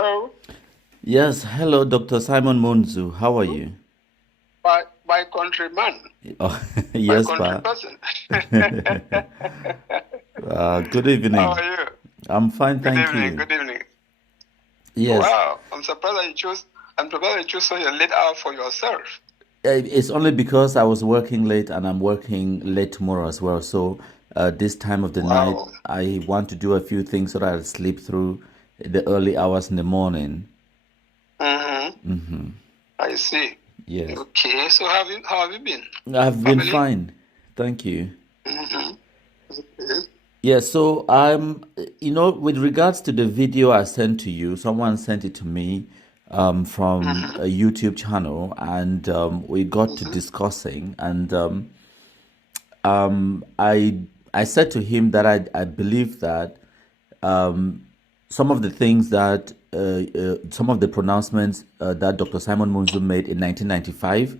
Hello, Yes, hello, Dr. Simon Munzu. How are you? my countryman, Oh, my yes, country pa. person. Good How evening. are you? I'm fine, Good thank evening. you. Good evening. Yes, Wow, I'm surprised that you chose. I'm surprised that you chose such a late hour for yourself. it's only because I was working late and I'm working late tomorrow as well. So, this time of the night, Wow. I want to do a few things so that I'll sleep through the early hours in the morning. Mm-hmm. I see. Yes, Okay. So how have you been? I've been Family? fine. Thank you. Mm-hmm. Okay. Yeah, so with regards to the video I sent to you, someone sent it to me from Mm-hmm. a YouTube channel, and we got to Mm-hmm. discussing, and I said to him that I believe that some of the things that some of the pronouncements that Dr. Simon Munzu made in 1995,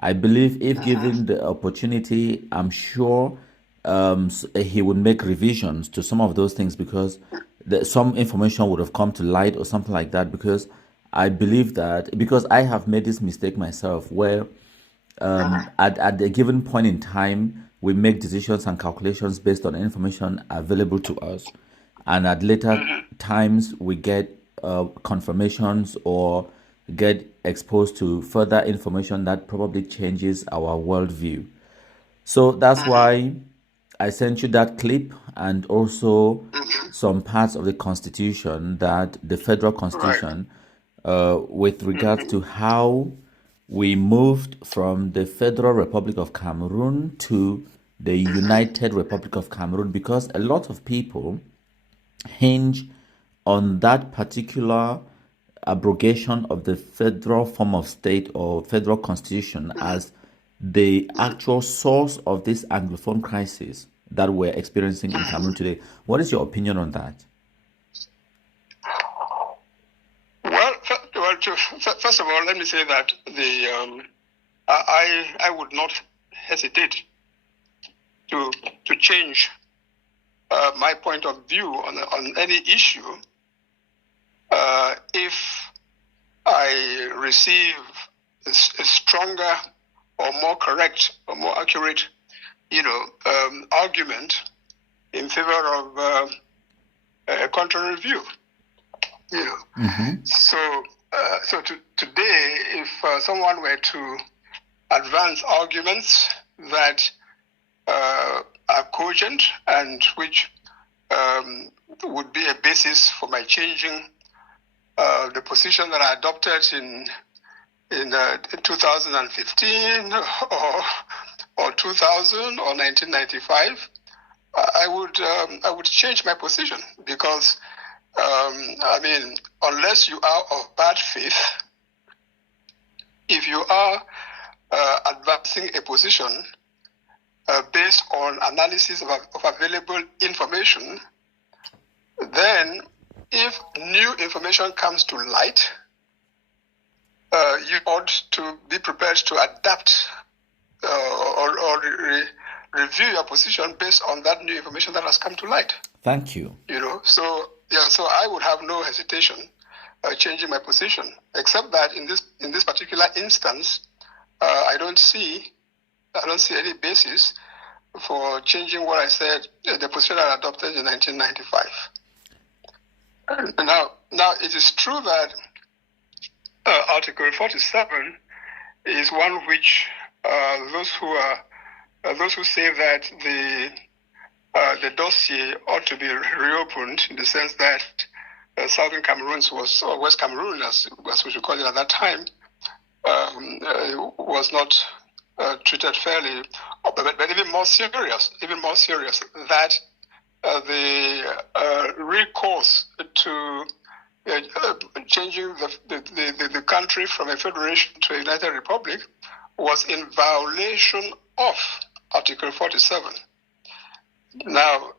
I believe if Mm-hmm. given the opportunity, I'm sure he would make revisions to some of those things because some information would have come to light or something like that. Because I believe that because I have made this mistake myself where at a given point in time, we make decisions and calculations based on information available to us. And at later Mm-hmm. times, we get confirmations or get exposed to further information that probably changes our worldview. So that's Mm-hmm. why I sent you that clip and also Mm-hmm. some parts of the Constitution that the federal Right. Constitution, with regards Mm-hmm. to how we moved from the Federal Republic of Cameroon to the Mm-hmm. United Republic of Cameroon, because a lot of people hinge on that particular abrogation of the federal form of state or federal constitution as the actual source of this Anglophone crisis that we're experiencing in Mm-hmm. Cameroon today. What is your opinion on that? First of all, let me say that I would not hesitate to change my point of view on any issue if I receive a stronger or more correct or more accurate, argument in favor of a contrary view. You know, today, if someone were to advance arguments that are cogent and which would be a basis for my changing the position that I adopted in 2015 or 2000 or 1995, I would change my position because unless you are of bad faith, if you are advancing a position based on analysis of available information, then if new information comes to light, you ought to be prepared to adapt or review your position based on that new information that has come to light. Thank you. So I would have no hesitation changing my position, except that in this particular instance, I don't see any basis for changing what I said, the position I adopted in 1995. Now it is true that Article 47 is one which those who say that the dossier ought to be reopened in the sense that Southern Cameroon or West Cameroon, as we should call it at that time, was not treated fairly, but even more serious, that the recourse to changing the country from a federation to a united republic was in violation of Article 47. Now,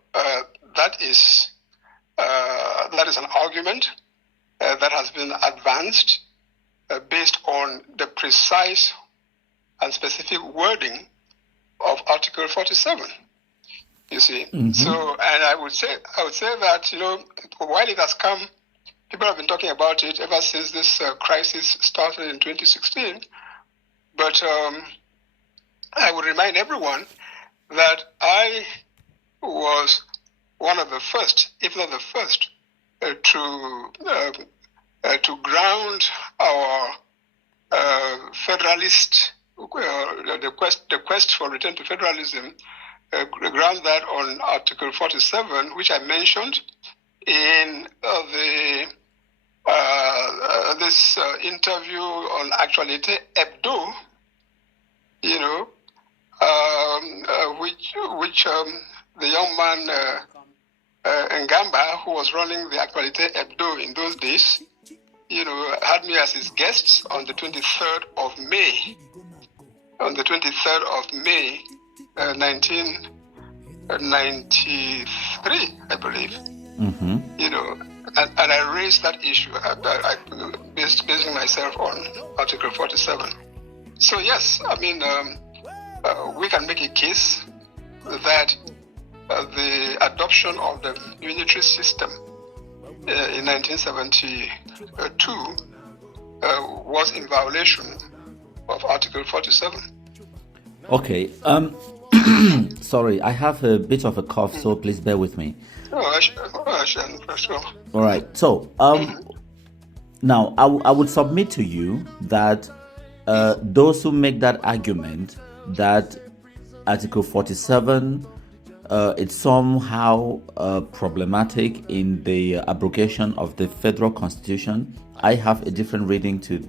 that is an argument that has been advanced based on the precise and specific wording of Article 47. You see, so and I would say that while it has come people have been talking about it ever since this crisis started in 2016. But I would remind everyone that I was one of the first, if not the first, to ground our Federalist, the quest for return to federalism, ground that on Article 47, which I mentioned in this interview on Actualité Hebdo, which the young man Ngamba, who was running the Actualité Hebdo in those days, had me as his guest on the 23rd of May. On the 23rd of May, 1993, I believe. Mm-hmm. And I raised that issue, basing myself on Article 47. So yes, I mean, we can make a case that the adoption of the unitary system in 1972 was in violation of Article 47. Okay. Sorry, I have a bit of a cough, so please bear with me. Oh, for sure. All right. So, now I would submit to you that those who make that argument that Article 47 it's somehow problematic in the abrogation of the federal constitution, I have a different reading to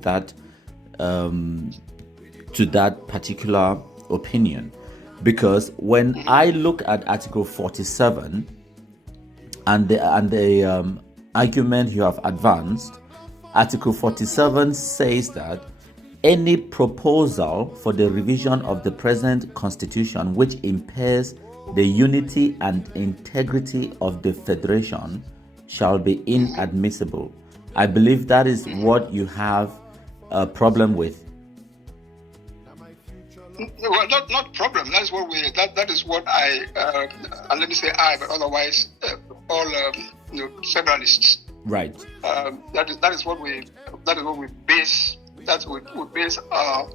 that particular opinion, because when I look at Article 47 and the argument you have advanced, Article 47 says that any proposal for the revision of the present constitution which impairs the unity and integrity of the federation shall be inadmissible. I believe that is what you have a problem with. Well, not problem. That's what that is what I, and let me say I, but otherwise all Federalists. Right. That is what we base. That's what we base our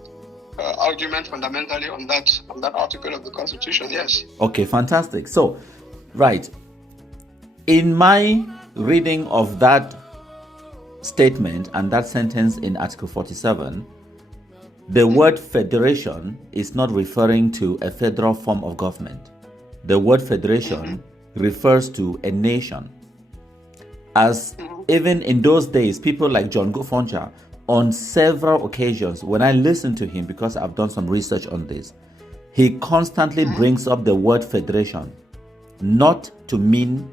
argument fundamentally on that article of the Constitution. Yes. Okay, fantastic. So, right, in my reading of that statement and that sentence in Article 47, the word federation is not referring to a federal form of government. The word federation refers to a nation. As even in those days, people like John Gofoncha, on several occasions, when I listen to him, because I've done some research on this, he constantly brings up the word federation, not to mean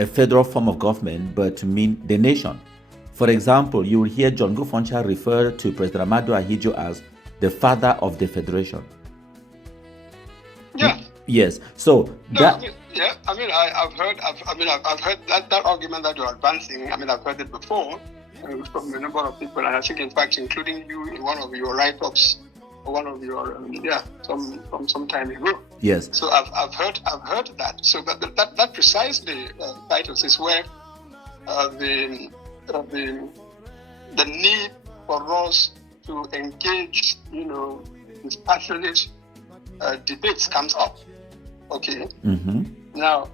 a federal form of government, but to mean the nation. For example, you will hear John Gofoncha refer to President Amadu Ahijo as the father of the federation. Yeah. Yes. So that. I've heard that argument that you're advancing. I mean, I've heard it before from a number of people, and I think, in fact, including you in one of your write-ups, or one of your from some time ago. Yes. So I've heard that. So that precisely titles is where the need for us to engage, dispassionate debates comes up. Okay. Mm-hmm. Now,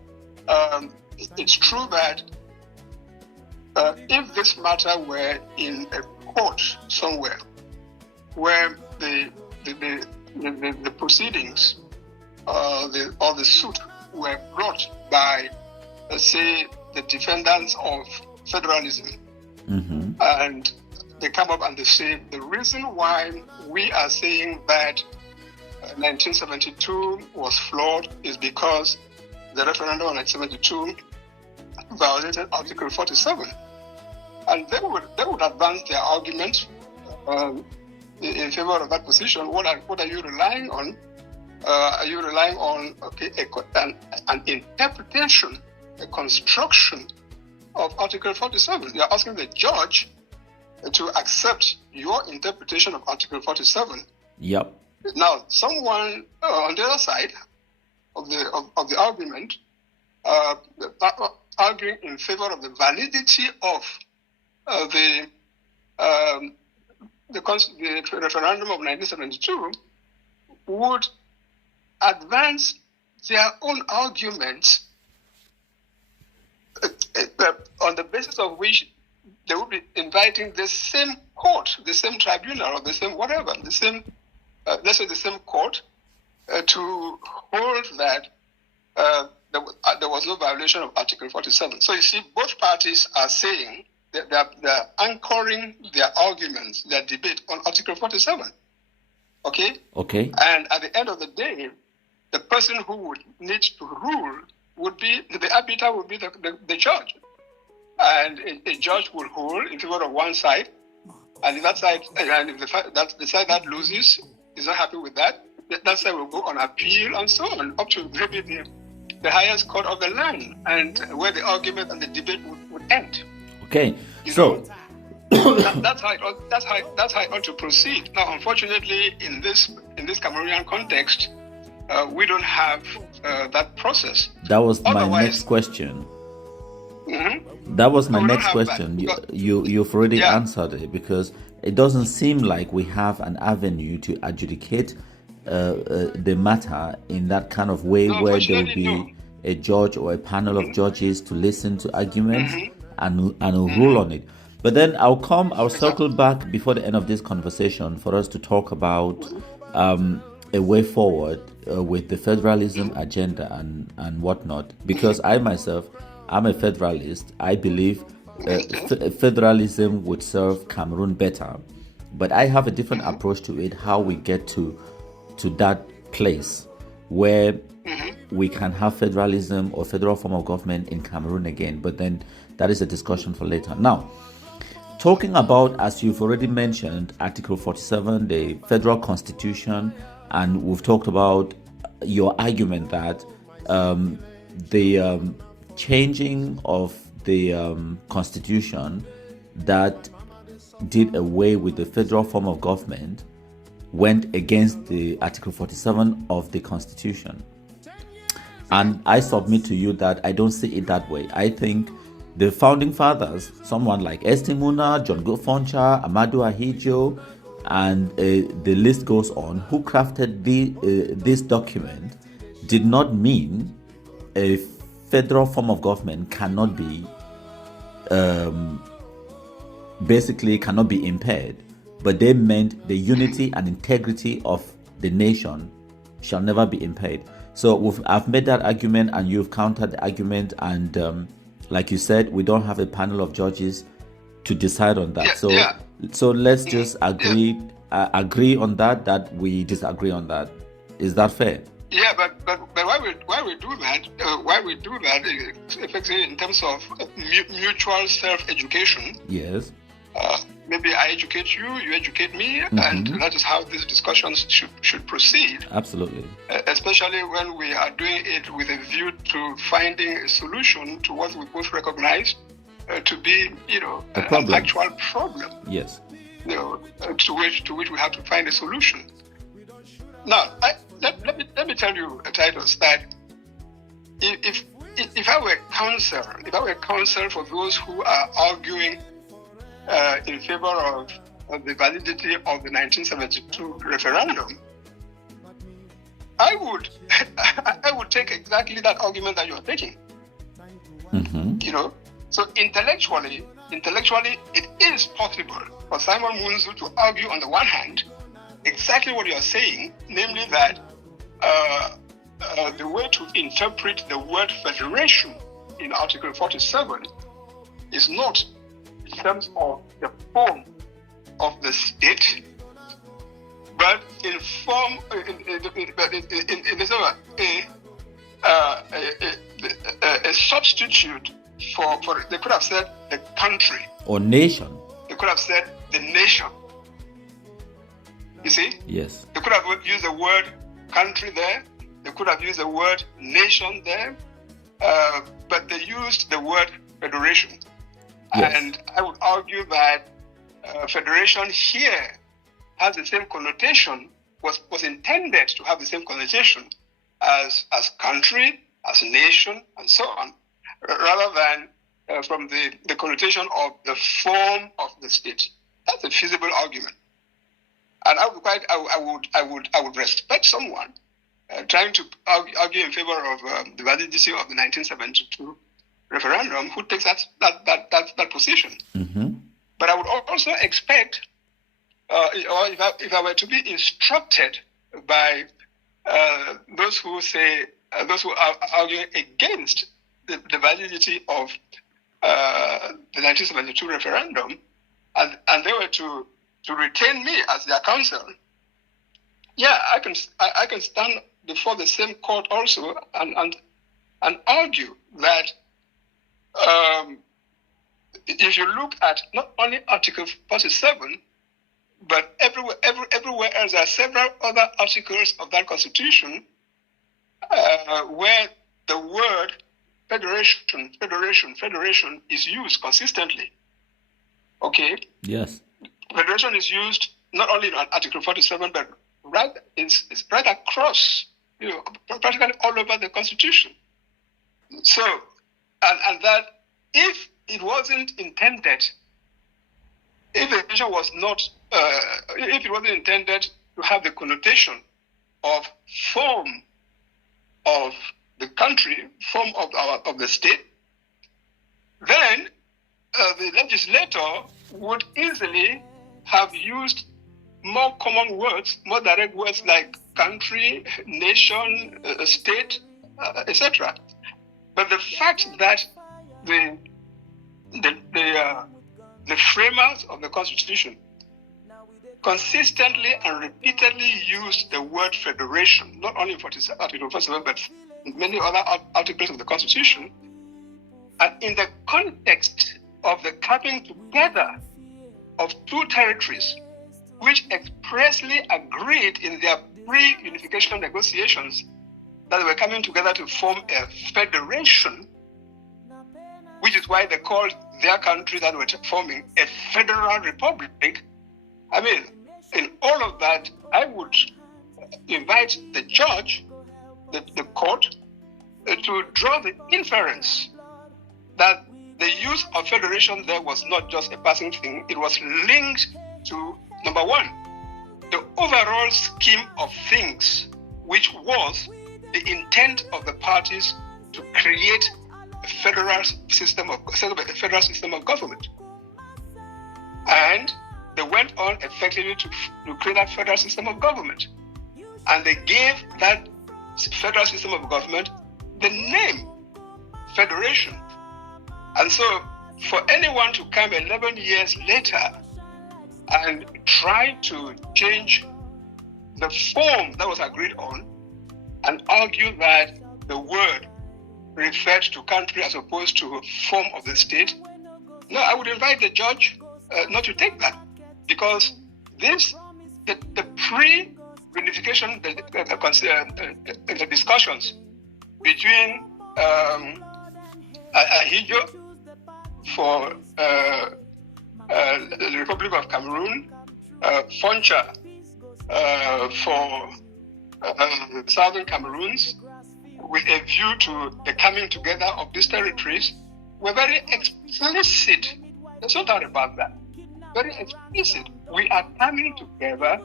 it's true that if this matter were in a court somewhere, where the proceedings or the suit were brought by, say, the defendants of federalism, and they come up and they say the reason why we are saying that 1972 was flawed is because the referendum of 1972 violated Article 47, and they would advance their argument in favor of that position. What are you relying on? Are you relying on an interpretation, a construction of Article 47? You're asking the judge to accept your interpretation of Article 47. Yep. Now, someone on the other side of the argument, arguing in favor of the validity of the referendum of 1972 would advance their own arguments on the basis of which they would be inviting the same court, the same tribunal, or the same whatever, the same, let's say the same court, to hold that there was no violation of Article 47. So you see, both parties are saying that they're anchoring their arguments, their debate on Article 47. Okay? Okay. And at the end of the day, the person who would need to rule would be, the arbiter would be the judge. And a judge will rule in favor of one side, and if that side, and if the side that loses is not happy with that, that side will go on appeal and so on, up to maybe the highest court of the land, and where the argument and the debate would end. Okay, so that's how it ought to proceed. Now, unfortunately, in this Cameroonian context, we don't have that process. That was my next question. Mm-hmm. That was my next question. You've already answered it, because it doesn't seem like we have an avenue to adjudicate the matter in that kind of way, where there will be a judge or a panel of judges to listen to arguments and rule on it. But then I'll circle back before the end of this conversation for us to talk about a way forward with the federalism agenda and whatnot, because I myself, I'm a federalist. I believe federalism would serve Cameroon better, but I have a different approach to it, how we get to that place where we can have federalism or federal form of government in Cameroon again. But then that is a discussion for later. Now, talking about, as you've already mentioned, Article 47, the federal constitution, and we've talked about your argument that the changing of the constitution that did away with the federal form of government went against the Article 47 of the constitution. And I submit to you that I don't see it that way. I think the founding fathers, someone like Estimuna, John Gofoncha, Amadou Ahidjo, and the list goes on, who crafted this document, did not mean a federal form of government cannot be cannot be impaired, but they meant the unity and integrity of the nation shall never be impaired. So I've made that argument, and you've countered the argument, and like you said, we don't have a panel of judges to decide on that. So let's just agree on that we disagree on that. Is that fair? Yeah, but why we do that? Effectively in terms of mutual self-education. Yes. Maybe I educate you, you educate me, and that is how these discussions should proceed. Absolutely. Especially when we are doing it with a view to finding a solution to what we both recognize to be, an actual problem. Yes. To which we have to find a solution. Now, let me tell you, Titus, that if I were counsel for those who are arguing in favor of the validity of the 1972 referendum, I would take exactly that argument that you are taking. So intellectually, it is possible for Simon Munzu to argue on the one hand exactly what you are saying, namely that the way to interpret the word federation in Article 47 is not in terms of the form of the state, but in form a substitute for they could have said the country or nation. They could have said the nation. You see? Yes. They could have used the word country there. They could have used the word nation there, but they used the word federation. Yes. And I would argue that federation here has the same connotation, was intended to have the same connotation as country, as nation, and so on, rather than from the connotation of the form of the state. That's a feasible argument, and I would respect someone trying to argue in favor of the validity of the 1972 referendum who takes that position. Mm-hmm. But I would also expect, or if I were to be instructed by those who are arguing against the validity of the 1972 referendum, and they were to retain me as their counsel, I can stand before the same court also and argue that if you look at not only Article 47, but everywhere else, there are several other articles of that Constitution where the word federation is used consistently. Okay? Yes. Federation is used not only in Article 47, but it's right across, practically all over the Constitution. So, and that if it wasn't intended, if the vision was not, if it wasn't intended to have the connotation of form of the country, form of the state, then the legislator would easily have used more common words, more direct words like country, nation, state, etc. But the fact that the framers of the Constitution consistently and repeatedly used the word federation, not only in Article 47, but in many other articles of the Constitution, and in the context of the coming together of two territories which expressly agreed in their pre-unification negotiations that they were coming together to form a federation, which is why they called their country that were forming a federal republic. I mean, in all of that, I would invite the judge, the court, to draw the inference that the use of federation there was not just a passing thing, it was linked to, number one, the overall scheme of things, which was the intent of the parties to create a federal system of government. And they went on effectively to create that federal system of government. And they gave that federal system of government the name federation. And so for anyone to come 11 years later and try to change the form that was agreed on and argue that the word referred to country as opposed to form of the state, no, I would invite the judge not to take that, because the pre-unification, the discussions between Ahidjo for the Republic of Cameroon, Foncha for Southern Cameroons, with a view to the coming together of these territories, were very explicit. There's no doubt about that. Very explicit. We are coming together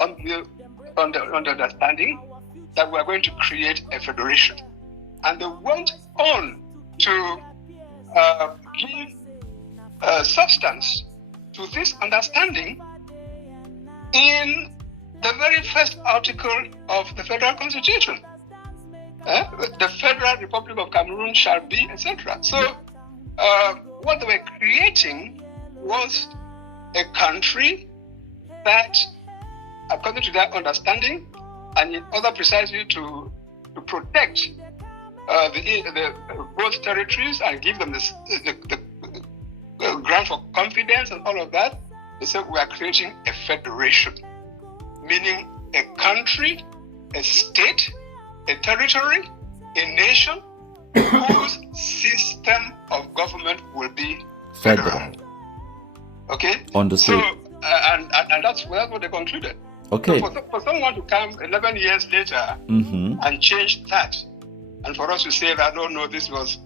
on the understanding that we are going to create a federation. And they went on to give substance to this understanding in the very first article of the Federal Constitution. The Federal Republic of Cameroon shall be, etc. So what they were creating was a country that, according to their understanding, and in order precisely to protect both territories and give them the ground for confidence and all of that, they said we are creating a federation, meaning a country, a state, a territory, a nation whose system of government will be federal. Okay? Understood. So, and that's what they concluded. Okay. So for someone to come 11 years later and change that, and for us to say that, no, this was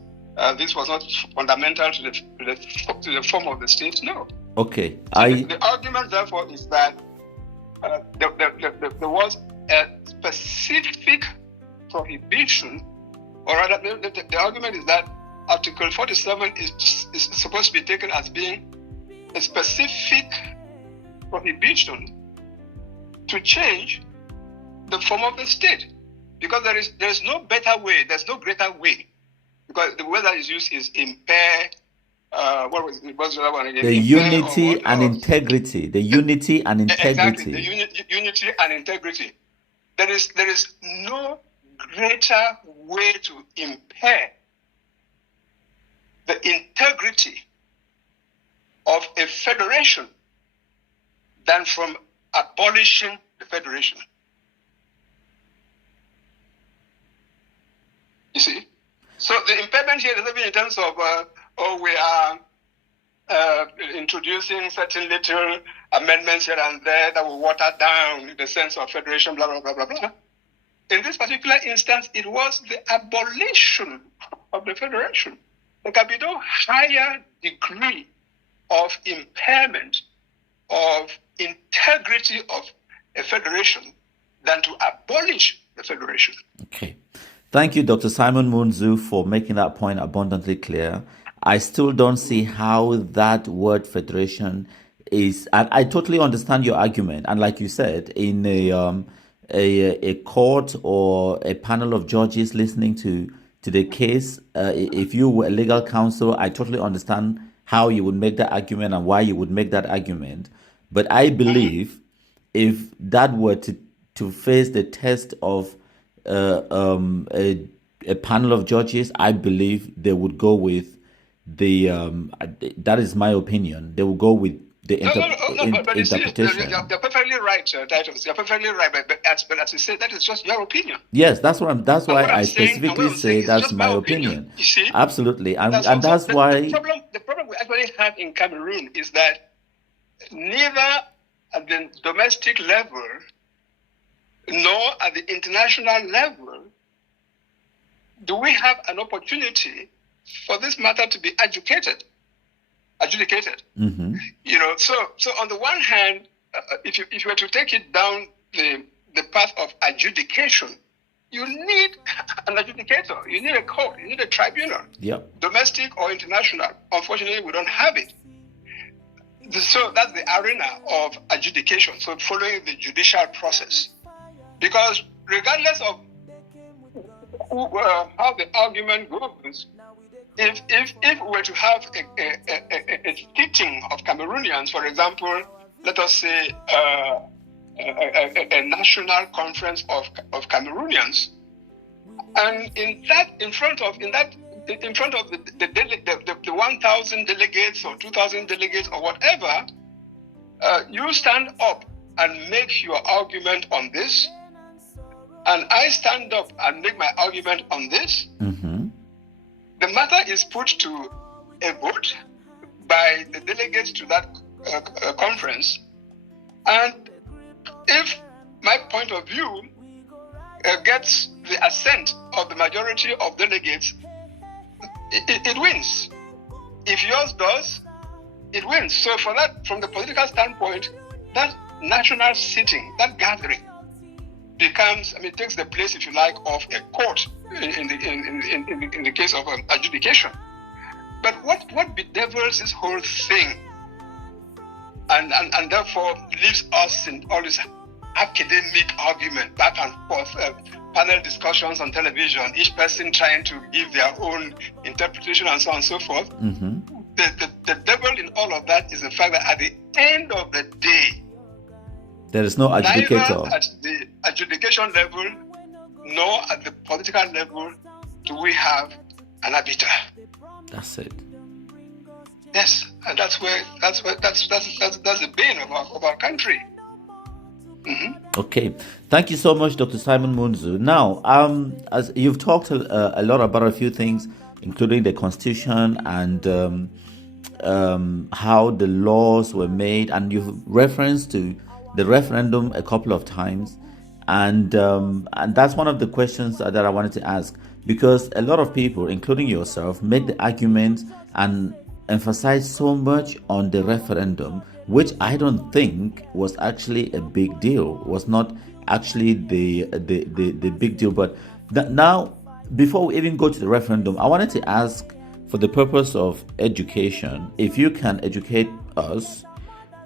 this was not fundamental to the form of the state. No. Okay. So the argument, therefore, is that there was a specific prohibition, or rather, the argument is that Article 47 is supposed to be taken as being a specific prohibition to change the form of the state, because there is no better way, there's no greater way, because the word that is used is impair. What was the other one again? The unity and integrity. The unity and integrity. Exactly, the unity and integrity. There is no greater way to impair the integrity of a federation than from abolishing the federation. You see? So the impairment here is even in terms of, we are introducing certain little amendments here and there that will water down the sense of federation, blah, blah, blah, blah, blah. In this particular instance, it was the abolition of the federation. There can be no higher degree of impairment of integrity of a federation than to abolish the federation. Okay. Thank you, Dr. Simon Munzu, for making that point abundantly clear. I still don't see how that word federation is, and I totally understand your argument. And like you said, in a court or a panel of judges listening to the case, if you were a legal counsel, I totally understand how you would make that argument and why you would make that argument. But I believe if that were to face the test of a panel of judges, I believe they would go with the that is my opinion. They will go with the interpretation. You're perfectly right, Titus. You're perfectly right. But as you said, that is just your opinion. Yes, that's why I specifically say that's my opinion. You see, absolutely, and that's why the problem we actually have in Cameroon is that neither at the domestic level nor at the international level do we have an opportunity for this matter to be adjudicated. Mm-hmm. You know, so on the one hand, if you were to take it down the path of adjudication, you need an adjudicator, you need a court, you need a tribunal, domestic or international. Unfortunately, we don't have it. So that's the arena of adjudication, so following the judicial process. Because regardless of how the argument goes, if we were to have a sitting of Cameroonians, for example, let us say a national conference of Cameroonians, and in front of the 1,000 delegates or 2,000 delegates or whatever, you stand up and make your argument on this, and I stand up and make my argument on this. Mm-hmm. The matter is put to a vote by the delegates to that conference, and if my point of view gets the assent of the majority of delegates, it wins. If yours does, it wins. So for that, from the political standpoint, that national sitting, that gathering, becomes, takes the place, if you like, of a court in the case of adjudication. But what bedevils this whole thing and therefore leaves us in all this academic argument back and forth, panel discussions on television, each person trying to give their own interpretation and so on and so forth. Mm-hmm. The devil in all of that is the fact that at the end of the day, there is no adjudicator. Neither at the adjudication level nor at the political level do we have an arbiter. That's it. Yes, and that's the bane of our country. Mm-hmm. Okay, thank you so much, Dr. Simon Munzu. Now, as you've talked a lot about a few things, including the Constitution and how the laws were made, and you've referenced to the referendum a couple of times, and that's one of the questions that I wanted to ask. because a lot of people, including yourself, make the argument and emphasize so much on the referendum, which I don't think was actually a big deal, was not actually the big deal. But now, before we even go to the referendum, I wanted to ask, for the purpose of education, if you can educate us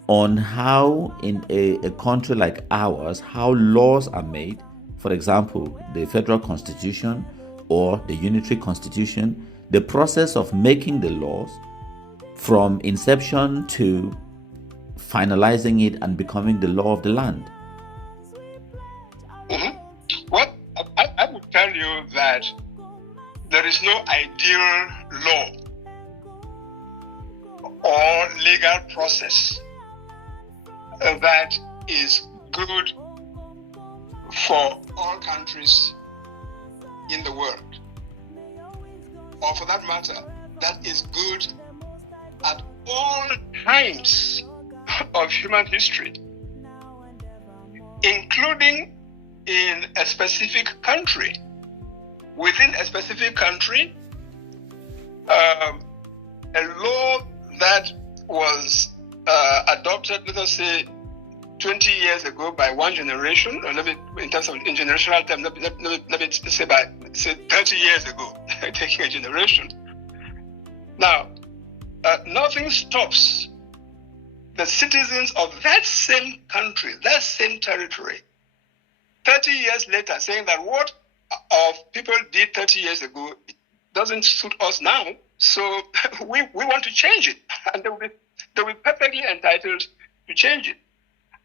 on how in a country like ours, how laws are made. For example, the federal constitution or the unitary constitution, the process of making the laws from inception to finalizing it and becoming the law of the land. Well, I would tell you that there is no ideal law or legal process that is good for all countries in the world, or for that matter, that is good at all times of human history, including in a specific country. Within a specific country, a law that was adopted, let us say, 20 years ago by one generation, or in terms of in generational terms, let me say 30 years ago, taking a generation. Now, nothing stops the citizens of that same country, that same territory, 30 years later, saying that what our people did 30 years ago doesn't suit us now, so we want to change it. And they'll be perfectly entitled to change it.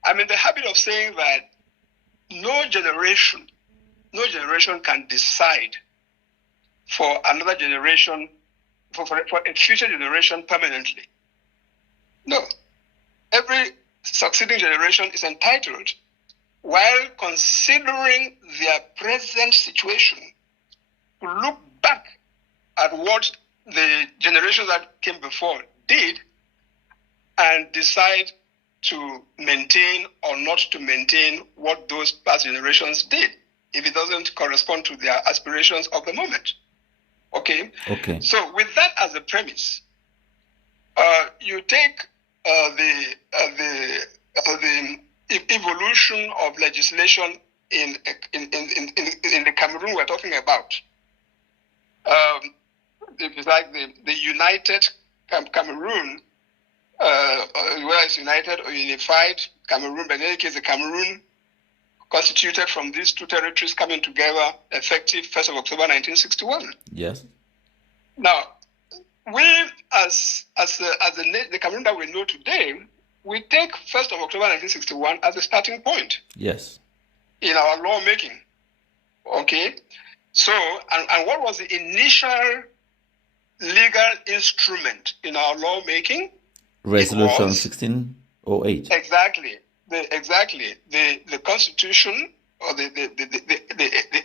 I'm in the habit of saying that no generation can decide for another generation, for a future generation permanently. No. Every succeeding generation is entitled, while considering their present situation, to look back at what the generations that came before did and decide to maintain or not to maintain what those past generations did, if it doesn't correspond to their aspirations of the moment. Okay? So with that as a premise, you take the evolution of legislation in the Cameroon we're talking about. It's like the United Cameroon, whether it's united or unified Cameroon, but in any case, the Cameroon constituted from these two territories coming together effective 1st of October 1961. Yes. Now, we, as the Cameroon that we know today, we take 1st of October 1961 as a starting point. Yes. In our lawmaking. Okay? So, and what was the initial legal instrument in our lawmaking? Resolution 1608. Exactly. The Constitution, or the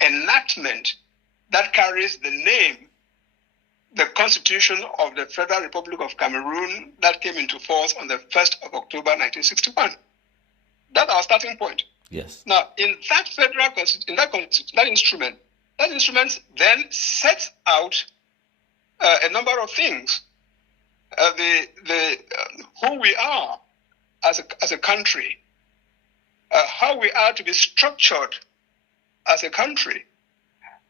enactment that carries the name, the Constitution of the Federal Republic of Cameroon, that came into force on the 1st of October 1961. That's our starting point. Yes. Now, in that federal that instrument then sets out a number of things. Who we are as a country, how we are to be structured as a country,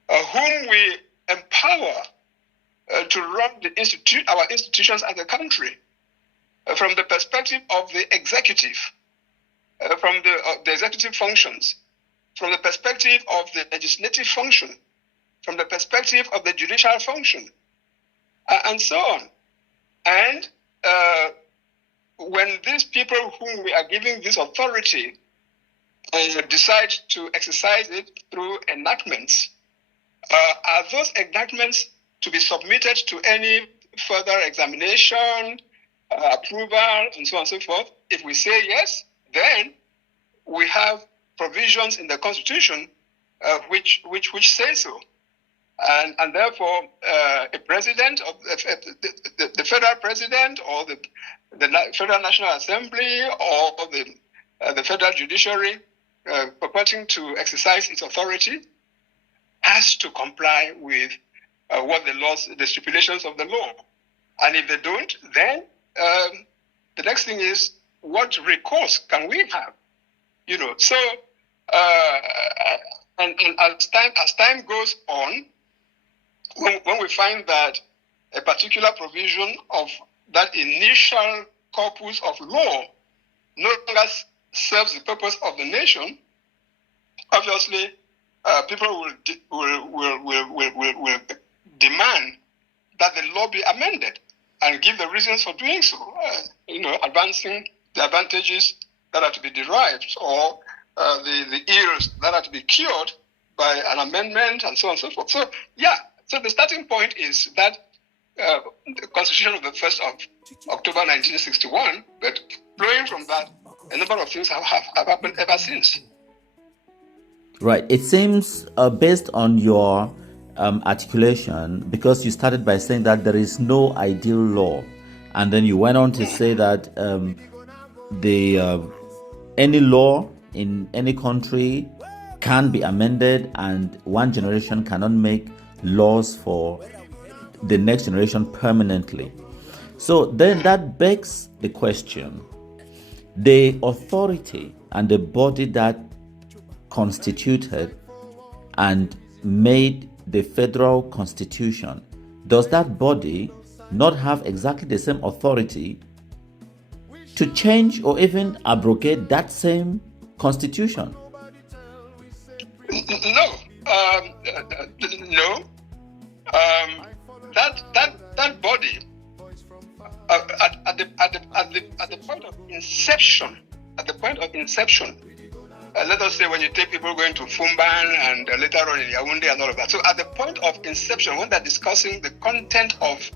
whom we empower to run our institutions as a country, from the perspective of the executive, from the executive functions, from the perspective of the legislative function, from the perspective of the judicial function, and so on. And when these people whom we are giving this authority decide to exercise it through enactments, are those enactments to be submitted to any further examination, approval, and so on and so forth? If we say yes, then we have provisions in the Constitution which say so. And therefore, a president of the federal president, or the Federal National Assembly, or the federal judiciary purporting to exercise its authority, has to comply with what the stipulations of the law. And if they don't, then the next thing is, what recourse can we have? So and as time goes on, when we find that a particular provision of that initial corpus of law no longer serves the purpose of the nation, obviously people will demand that the law be amended and give the reasons for doing so, advancing the advantages that are to be derived, or the ills that are to be cured by an amendment, and so on and so forth. So the starting point is that the Constitution of the 1st of October 1961, but flowing from that, a number of things have happened ever since. Right. It seems, based on your articulation, because you started by saying that there is no ideal law, and then you went on to say that any law in any country can be amended, and one generation cannot make laws for the next generation permanently. So then that begs the question: the authority and the body that constituted and made the federal constitution, does that body not have exactly the same authority to change or even abrogate that same constitution? No. No. That body at the point of inception, let us say when you take people going to Fumban and later on in Yaoundé and all of that. So at the point of inception, when they're discussing the content of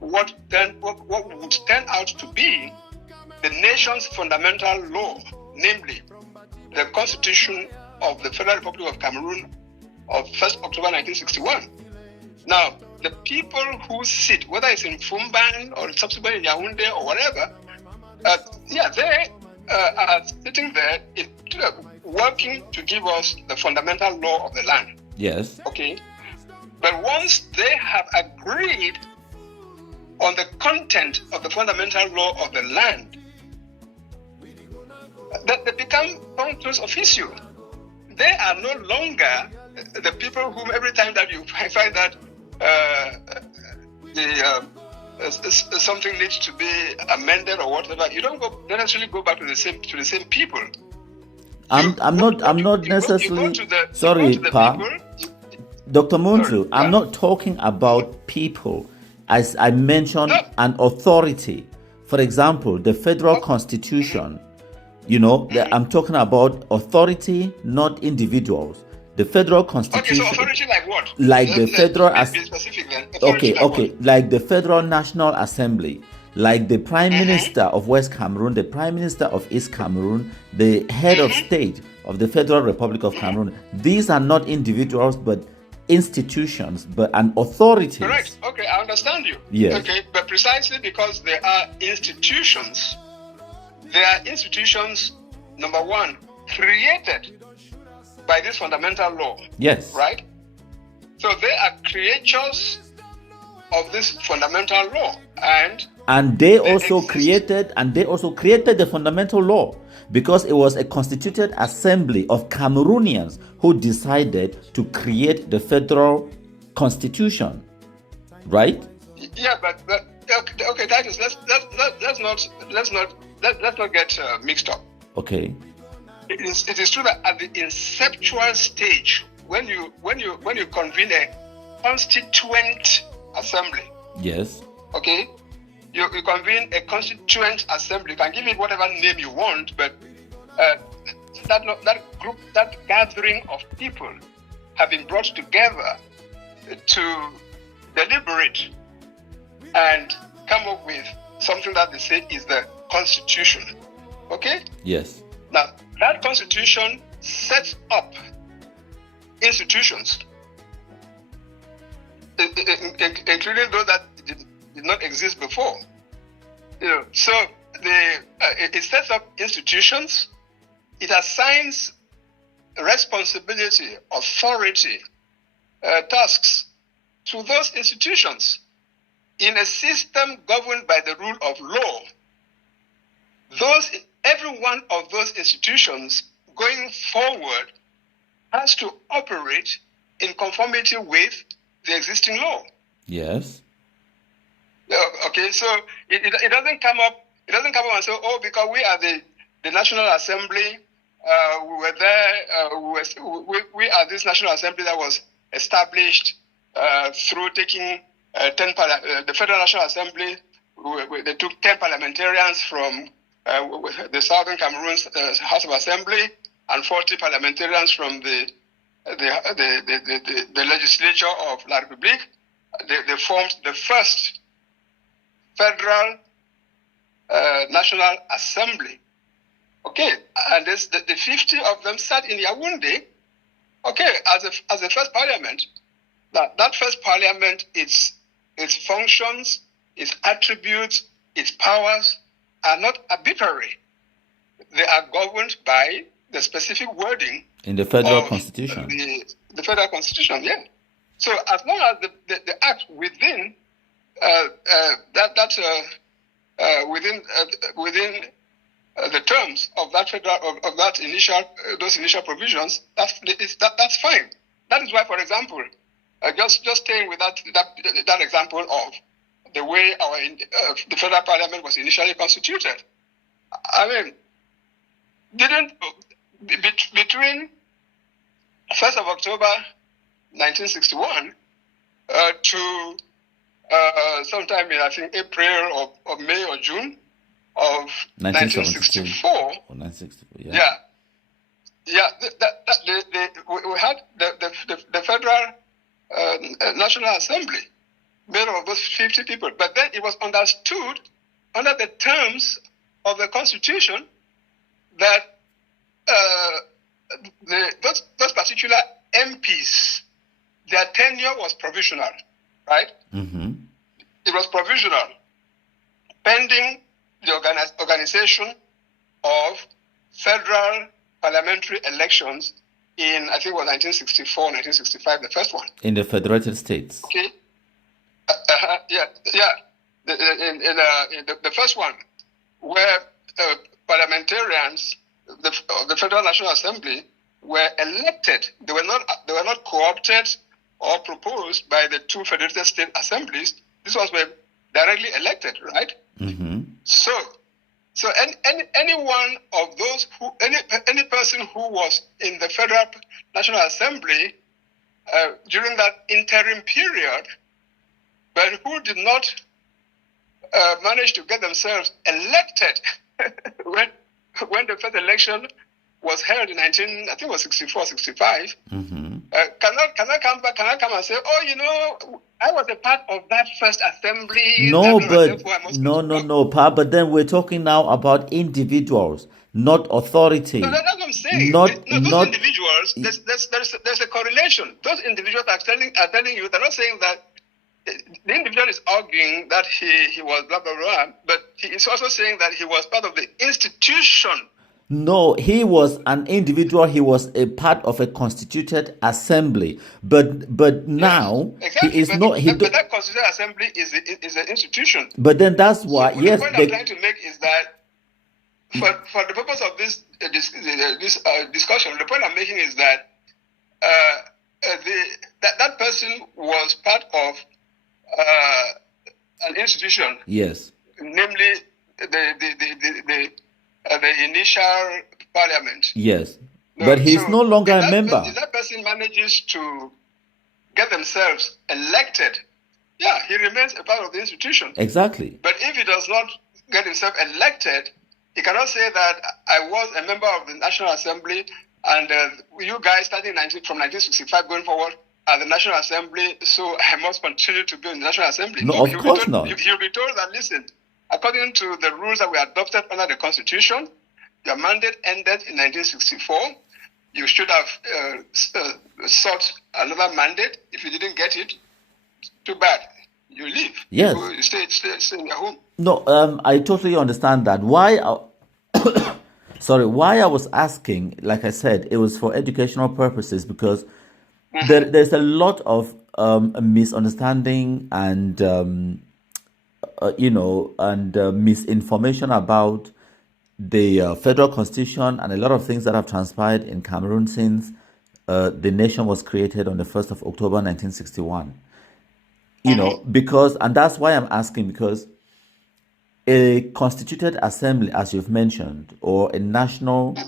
what would turn out to be the nation's fundamental law, namely the Constitution of the Federal Republic of Cameroon of 1st October 1961. Now, the people who sit, whether it's in Fumban or subsequently in Yaoundé or whatever, they are sitting there working to give us the fundamental law of the land. Yes. Okay. But once they have agreed on the content of the fundamental law of the land, that they become functus officio. They are no longer the people whom every time that you find that something needs to be amended or whatever, you don't necessarily go back to the same people. I'm not necessarily sorry, Pa. Dr. Munzu, I'm not talking about people. As I mentioned, an authority. For example, the federal constitution, I'm talking about authority, not individuals. The federal constitution. Okay, so authority like what? Like the federal. Be specific then. Okay. Like the Federal National Assembly, like the Prime Minister of West Cameroon, the Prime Minister of East Cameroon, the head of state of the Federal Republic of Cameroon. These are not individuals, but institutions, and authorities. Correct. Okay, I understand you. Yes. Okay, but precisely because they are institutions, number one, created by this fundamental law. Yes. Right? So they are creatures of this fundamental law, and they also created the fundamental law, because it was a constituted assembly of Cameroonians who decided to create the federal constitution, right? Yeah, but okay, that is let's not get mixed up. Okay. It is true that at the inceptual stage, when you convene a constituent assembly. Yes. Okay. You convene a constituent assembly. You can give it whatever name you want, but that gathering of people have been brought together to deliberate and come up with something that they say is the Constitution. Okay? Yes. Now, that Constitution sets up institutions, including those that did not exist before. So it sets up institutions. It assigns responsibility, authority tasks to those institutions in a system governed by the rule of law. Every one of those institutions going forward has to operate in conformity with the existing law. Yes. Okay, so it doesn't come up. It doesn't come up and say, oh, because we are the National Assembly, we were there. We are this National Assembly that was established through taking the Federal National Assembly. They took 10 parliamentarians from the Southern Cameroon's House of Assembly and 40 parliamentarians from the legislature of La République. They formed the first Federal National Assembly. Okay, and the 50 of them sat in Yaoundé. Okay, as the first parliament. That first parliament, its functions, its attributes, its powers are not arbitrary. They are governed by the specific wording in the federal constitution. The federal constitution, yeah. So as long as the act within within the terms of that of that those initial provisions, that's fine. That is why, for example, just staying with that example of the way the federal parliament was initially constituted. I mean, between 1st of October 1961 to sometime in, I think, April or May or June of 1964. Or 1964, yeah. Yeah. We had the Federal National Assembly made of those 50 people, but then it was understood under the terms of the Constitution that those particular MPs, their tenure was provisional, right? Mm-hmm. It was provisional, pending the organization of federal parliamentary elections in, I think it was 1964, 1965, the first one. In the Federated States. Okay. Yeah. In the first one, where parliamentarians, the Federal National Assembly, were elected. They were not co-opted or proposed by the two federated state assemblies. These ones were directly elected, right? Mm-hmm. So any one of those any person who was in the Federal National Assembly during that interim period, but who did not manage to get themselves elected when the first election was held in 64, 65, mm-hmm. Cannot come and say, oh, I was a part of that first assembly. No, Pa, but then we're talking now about individuals, not authority. No, that's what I'm saying. Those individuals, there's a correlation. Those individuals are telling you, they're not saying that the individual is arguing that he was blah, blah, blah, but he is also saying that he was part of the institution. No, he was an individual. He was a part of a constituted assembly. But now exactly. He is but, not. But that constituted assembly is an institution. But then that's why. So yes. The point I'm trying to make is that for the purpose of this discussion, the point I'm making is that that person was part of an institution. Yes. Namely, the initial parliament. Yes. But he's no longer a member. If that person manages to get themselves elected, yeah, he remains a part of the institution. Exactly. But if he does not get himself elected, he cannot say that I was a member of the National Assembly and you guys starting from 1965 going forward are the National Assembly, so I must continue to be in the National Assembly. No, of course not. He'll be told that, listen, according to the rules that were adopted under the Constitution, your mandate ended in 1964. You should have sought another mandate. If you didn't get it, too bad. You leave. Yes. You stay in your home. No, I totally understand that. Why I was asking, like I said, it was for educational purposes because there's a lot of misunderstanding and misinformation about the federal constitution and a lot of things that have transpired in Cameroon since the nation was created on the 1st of October 1961. Because, and that's why I'm asking, because a constituted assembly, as you've mentioned, or a national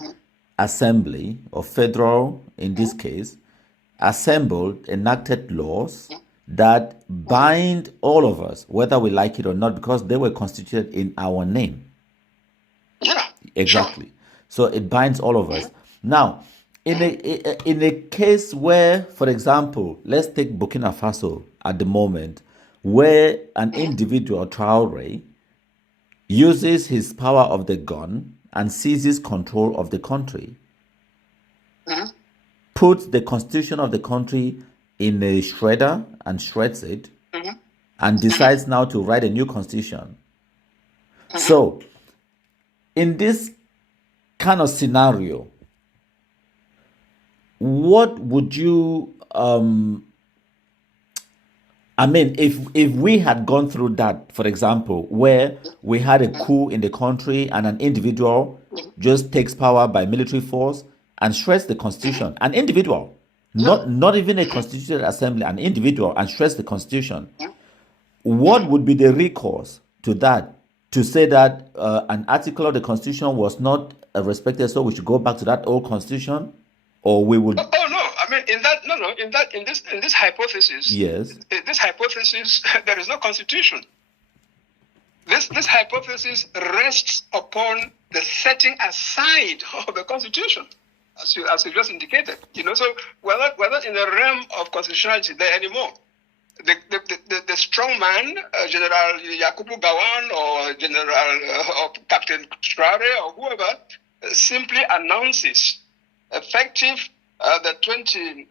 assembly, or federal in this case, assembled, enacted laws that bind all of us, whether we like it or not, because they were constituted in our name. Yeah, Exactly. sure. So it binds all of us. Now, in a case where, for example, let's take Burkina Faso at the moment, where an individual Traore uses his power of the gun and seizes control of the country, puts the constitution of the country in a shredder and shreds it, and decides now to write a new constitution. So, in this kind of scenario, what would you if we had gone through that, for example, where we had a coup in the country and an individual just takes power by military force and shreds the constitution, an individual, not even a constituted assembly, an individual, and shreds the constitution, what would be the recourse to that, to say that an article of the constitution was not respected, so we should go back to that old constitution, or we would? Oh no! I mean, in this hypothesis, Yes. This hypothesis, there is no constitution. This hypothesis rests upon the setting aside of the constitution, as you just indicated. So we're not in the realm of constitutionality there anymore. The strong man, General Yakubu Gawan or or Captain Traore or whoever, simply announces effective the 15th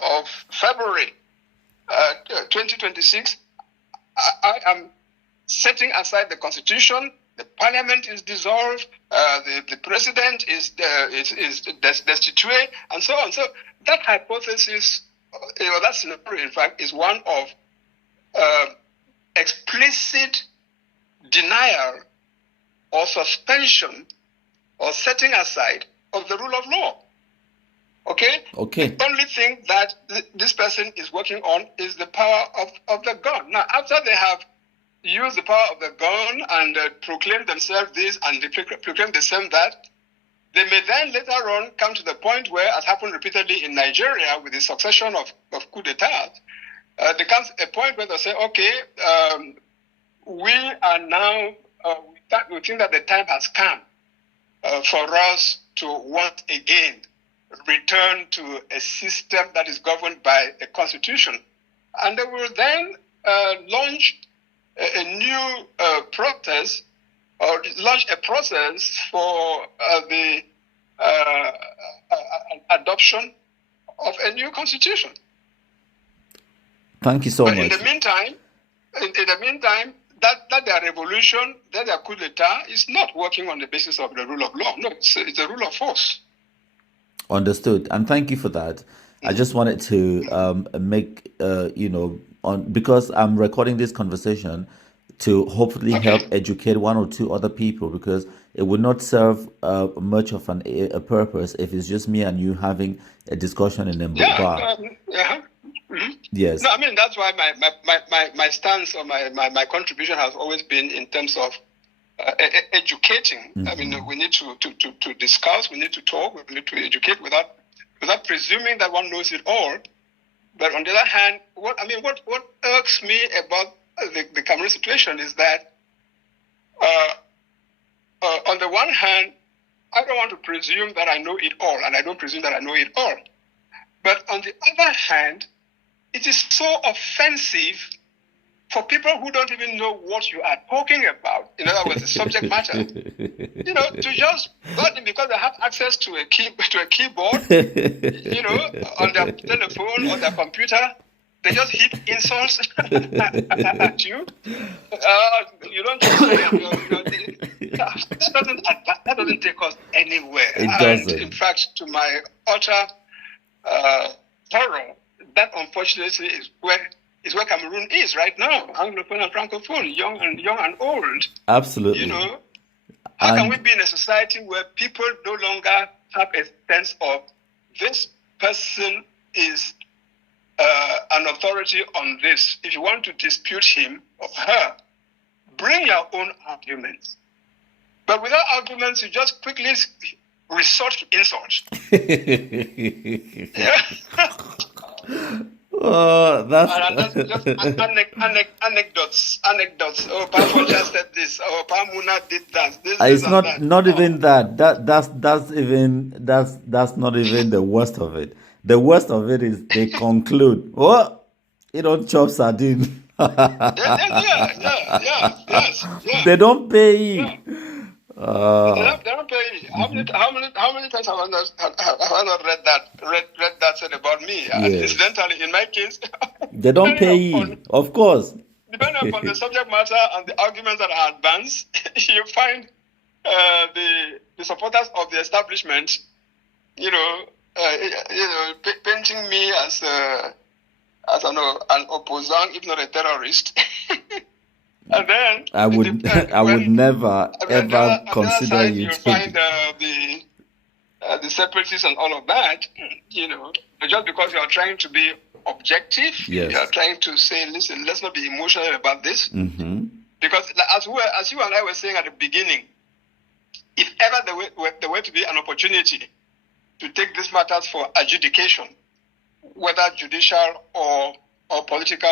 of February 2026. I am setting aside the constitution. The parliament is dissolved. The president is destitute, and so on. So that hypothesis, that scenario, in fact, is one of explicit denial or suspension or setting aside of the rule of law. Okay? Okay. The only thing that this person is working on is the power of the gun. Now, after they have used the power of the gun and proclaim themselves this and they proclaim themselves that, they may then later on come to the point where, as happened repeatedly in Nigeria with the succession of coup d'etat, there comes a point where they say, okay, we are now, we think that the time has come for us to once again return to a system that is governed by a constitution. And they will then launch a new process, or launch a process for the adoption of a new constitution. Thank you so much. In the meantime, that their revolution, that their coup d'etat is not working on the basis of the rule of law. No, it's a rule of force. Understood, and thank you for that. I just wanted to make because I'm recording this conversation to hopefully help educate one or two other people, because it would not serve much of a purpose if it's just me and you having a discussion in a bar. Yes. No, I mean, that's why my stance or my contribution has always been in terms of educating. I mean, we need to discuss, we need to talk, we need to educate without presuming that one knows it all. But on the other hand, what irks me about the Cameroon situation is that on the one hand, I don't want to presume that I know it all, and I don't presume that I know it all. But on the other hand, it is so offensive for people who don't even know what you are talking about. In other words, the subject matter. To just, because they have access to a keyboard, on their telephone or their computer, they just heap insults at you. You don't just that doesn't take us anywhere. It And doesn't. in fact, to my utter horror, that unfortunately is where Cameroon is right now. Anglophone and Francophone, young and old. Absolutely. You know, how can we be in a society where people no longer have a sense of this person is an authority on this? If you want to dispute him or her, bring your own arguments. But without arguments, you just quickly resort to insult. Yeah. Oh, that's just anecdotes. Oh, Pafonja said this. Oh, Pamuna did that. it's not even that. That's not even the worst of it. The worst of it is they conclude, oh, you don't chop sardine. Yes. They don't pay you. Yeah. They don't pay you. How many times have I not read that said about me? Yes. And incidentally, in my case, they don't pay you, of course. Depending upon the subject matter and the arguments that are advanced, you find the supporters of the establishment, painting me as an opposant, if not a terrorist. And then I would never ever consider you. Find the separatists and all of that. Just because you are trying to be objective, yes. You are trying to say, listen, let's not be emotional about this. Mm-hmm. Because as you and I were saying at the beginning, if ever there were to be an opportunity to take these matters for adjudication, whether judicial or political,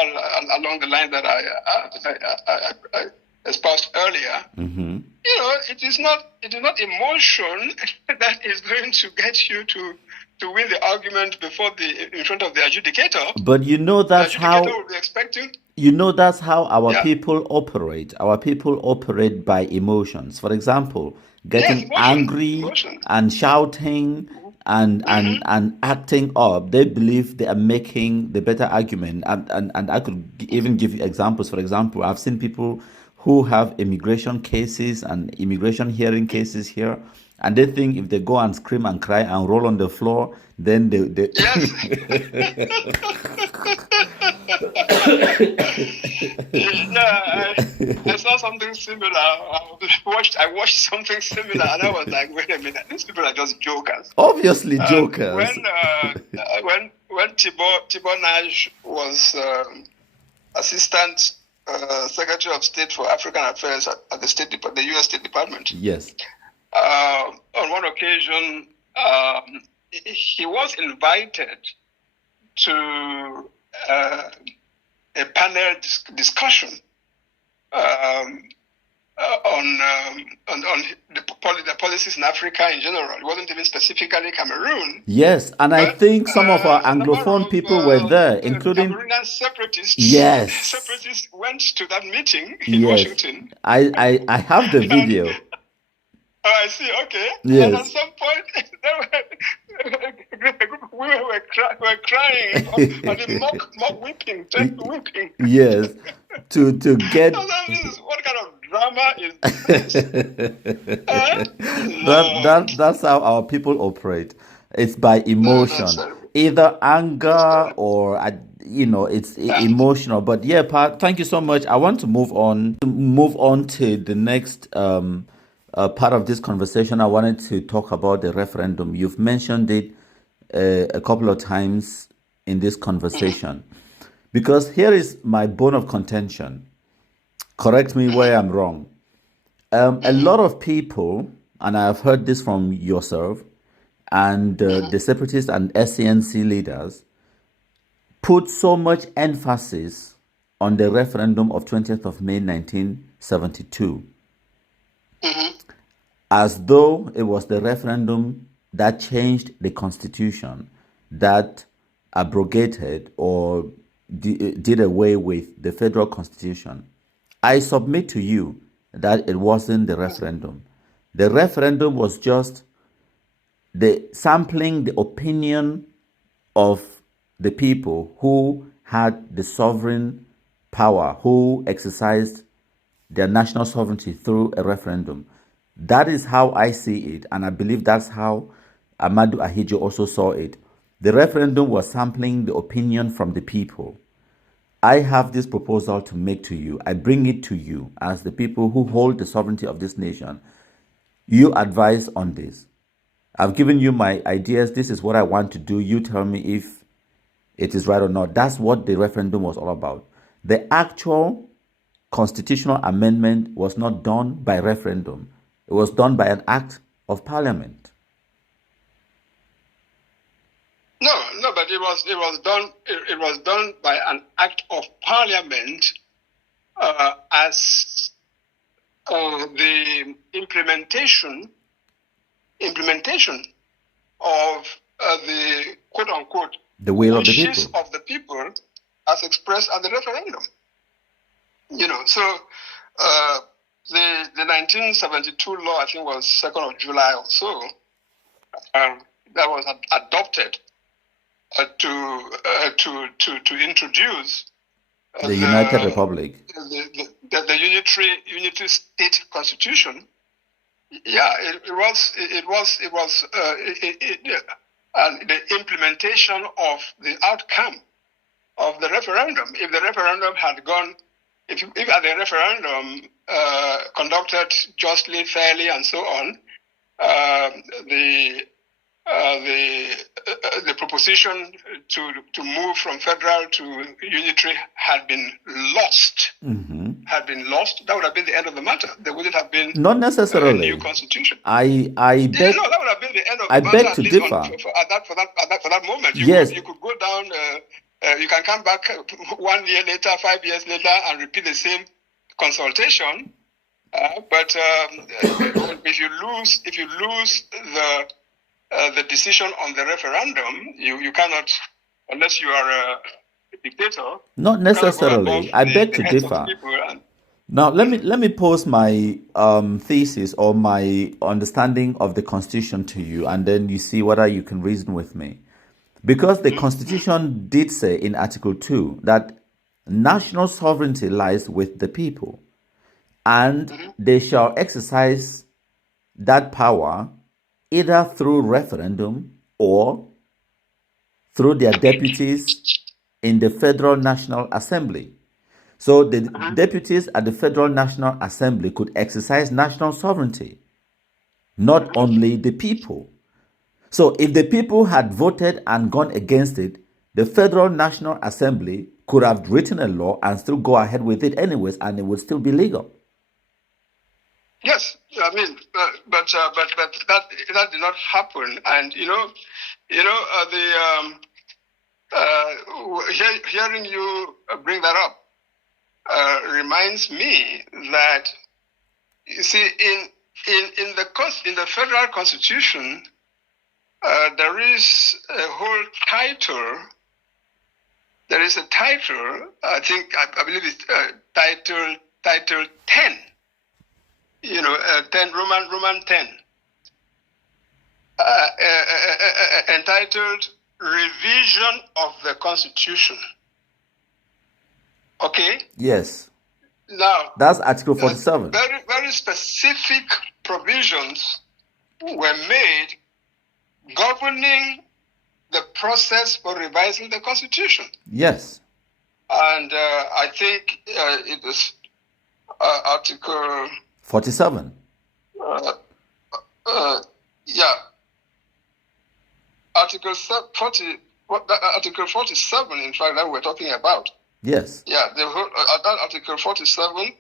along the lines that I espoused earlier, mm-hmm. It is not emotion that is going to get you to win the argument in front of the adjudicator. But that's how will be expecting. That's how our people operate. Our people operate by emotions. For example, getting angry and shouting and acting up. They believe they are making the better argument. And I could even give you examples. For example, I've seen people who have immigration cases and immigration hearing cases here, and they think if they go and scream and cry and roll on the floor, then they yes. I saw something similar. I watched something similar, and I was like, wait a minute, these people are just jokers. Obviously jokers. When Tibor Naj was assistant Secretary of State for African Affairs at the U.S. State Department. Yes. On one occasion, he was invited to a panel discussion on the policies in Africa in general. It wasn't even specifically Cameroon. Yes, and I think some of our Anglophone people were there, including Cameroonian separatists. Yes, separatists went to that meeting in Washington. I have the video. I see. Okay. Yes. And at some point, we were crying and the mock weeping, weeping. Yes. To get. What kind of drama is this? That's how our people operate. It's by emotion, either anger or it's emotional. But yeah, Pat, thank you so much. I want to move on to the next part of this conversation. I wanted to talk about the referendum. You've mentioned it a couple of times in this conversation, because here is my bone of contention. Correct me where I'm wrong. A lot of people, and I have heard this from yourself and the separatists and SCNC leaders, put so much emphasis on the referendum of 20th of May 1972. As though it was the referendum that changed the constitution, that abrogated or did away with the federal constitution. I submit to you that it wasn't the referendum. The referendum was just the sampling the opinion of the people who had the sovereign power, who exercised their national sovereignty through a referendum. That is how I see it, and I believe that's how Amadu Ahijo also saw it. The referendum was sampling the opinion from the people. I have this proposal to make to you. I bring it to you as the people who hold the sovereignty of this nation. You advise on this. I've given you my ideas. This is what I want to do. You tell me if it is right or not. That's what the referendum was all about. The actual constitutional amendment was not done by referendum. It was done by an act of parliament. No, but it was done by an act of parliament as the implementation of the quote unquote the will wishes of the people as expressed at the referendum. So the 1972 law, I think, was 2nd of July or so, that was adopted to introduce the United Republic, the unitary state constitution. Yeah, it was the implementation of the outcome of the referendum. If the referendum had gone, if at the referendum conducted justly, fairly, and so on, the proposition to move from federal to unitary had been lost. Mm-hmm. Had been lost. That would have been the end of the matter. There wouldn't have been not necessarily a new constitution. I beg. No, that would have been the end of I the matter. beg to differ. For that moment, Yes. You could go down. You can come back 1 year later, 5 years later, and repeat the same consultation. But if you lose the decision on the referendum, you cannot, unless you are a dictator. Not necessarily. I beg to differ. Now, let me pose my thesis or my understanding of the Constitution to you, and then you see whether you can reason with me. Because the Constitution did say in Article 2 that national sovereignty lies with the people, and they shall exercise that power either through referendum or through their deputies in the Federal National Assembly. So the deputies at the Federal National Assembly could exercise national sovereignty, not only the people. So if the people had voted and gone against it, the Federal National Assembly could have written a law and still go ahead with it anyways, and it would still be legal. Yes, I mean, but that did not happen, and hearing you bring that up reminds me that, you see, in the federal constitution, there is a whole title. There is a title. I believe it's title 10. 10 Roman 10, entitled "Revision of the Constitution." Okay. Yes. Now that's Article 47. Very, very specific provisions were made governing the process for revising the Constitution. Yes. And I think it was Article 47. Yeah. Article 40. Article 47, in fact, that we're talking about. Yes. Yeah. That Article 47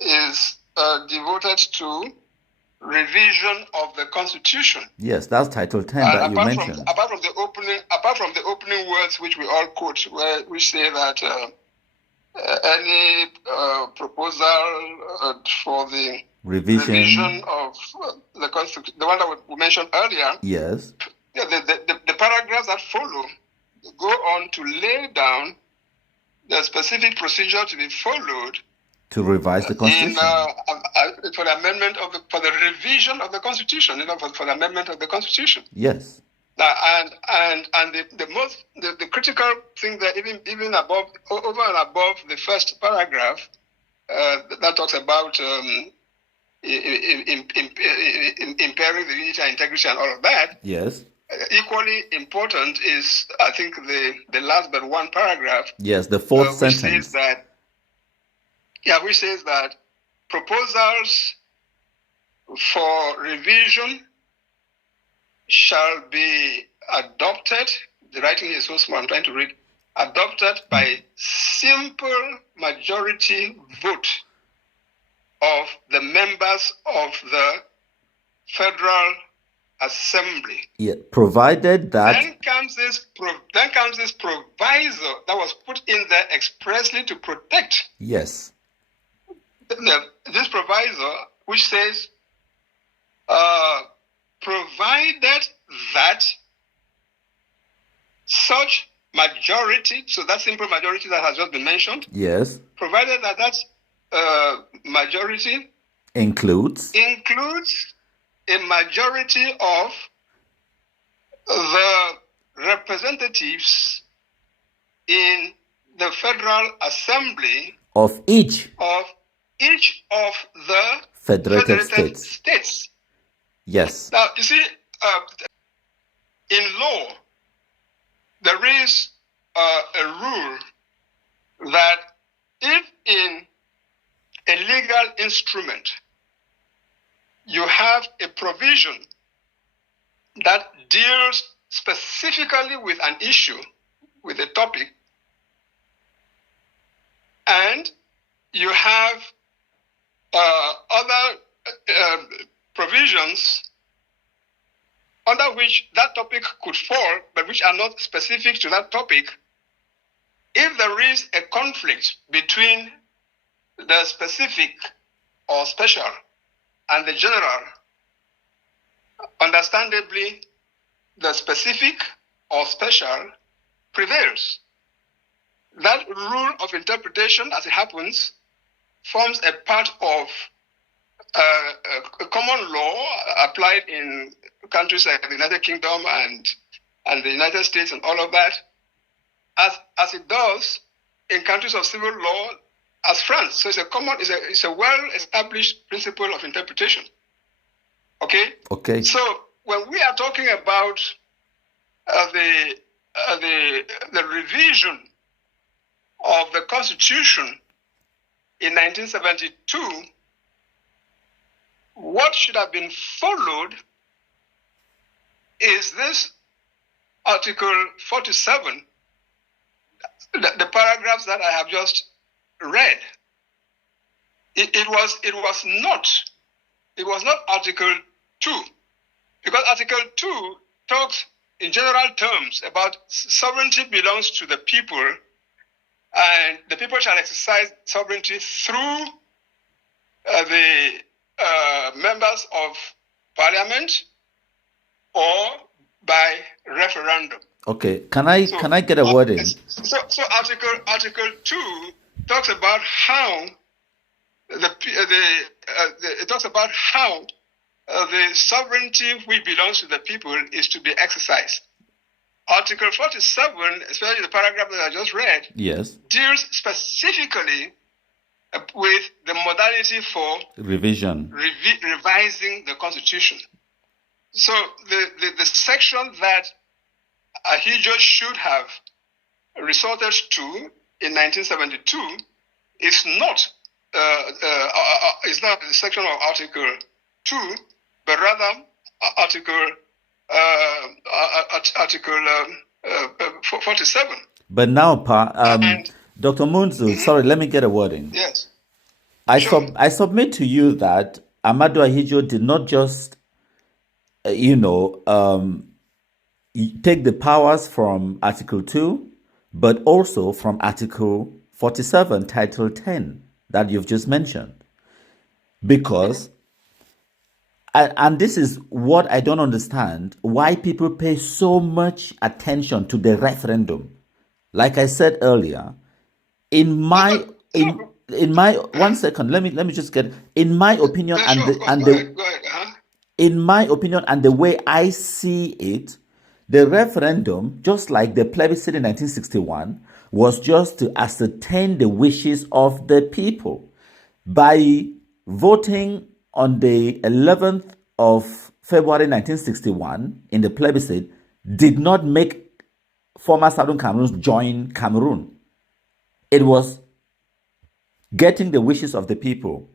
is devoted to revision of the Constitution. Yes, that's Title 10 that you mentioned. Apart from the opening words, which we all quote, which say that any proposal for the revision of the Constitution, the one that we mentioned earlier. Yes. Yeah, the paragraphs that follow go on to lay down the specific procedure to be followed to revise the Constitution. For the amendment for the revision of the Constitution, for the amendment of the Constitution. Yes. And the critical thing that even above, over and above the first paragraph that talks about impairing the unity and integrity and all of that. Yes. Equally important is, I think, the last but one paragraph. Yes, the fourth which sentence. Which says that proposals for revision shall be adopted. The writing is so small, I'm trying to read. Adopted by simple majority vote of the members of the Federal Assembly. Yeah, provided that. Then comes this proviso that was put in there expressly to protect. Yes. This proviso, which says, provided that such majority, so that simple majority that has just been mentioned. Yes. Provided that that majority includes a majority of the representatives in the Federal Assembly of each of the federated states. Yes. Now, you see, in law, there is a rule that if in a legal instrument you have a provision that deals specifically with an issue, with a topic, and you have other provisions under which that topic could fall, but which are not specific to that topic, if there is a conflict between the specific or special and the general, understandably, the specific or special prevails. That rule of interpretation, as it happens, forms a part of a common law applied in countries like the United Kingdom and the United States and all of that, as it does in countries of civil law as France. So it's a well-established principle of interpretation. Okay? Okay. So when we are talking about the revision of the Constitution in 1972, what should have been followed is this Article 47, the paragraphs that I have just read. It was not Article 2, because Article 2 talks in general terms about sovereignty belongs to the people, and the people shall exercise sovereignty through the members of parliament or by referendum. Okay, can I get a word in? So Article 2 talks about how it talks about how the sovereignty which belongs to the people is to be exercised. Article 47, especially the paragraph that I just read, yes, deals specifically with the modality for revising the Constitution. So the section that Ahidjo should have resorted to in 1972 is not the section of Article 2, but rather Article 47. But now, Dr. Munzu, sorry, let me get a word in. Yes. I submit to you that Ahmadu Ahidjo did not just, take the powers from Article 2, but also from Article 47, Title 10, that you've just mentioned. Because, and this is what I don't understand, why people pay so much attention to the referendum. Like I said earlier, in my 1 second, let me just get, in my opinion, in my opinion and the way I see it, the referendum, just like the plebiscite in 1961, was just to ascertain the wishes of the people by voting on the 11th of February 1961, in the plebiscite, did not make former Southern Cameroons join Cameroon. It was getting the wishes of the people.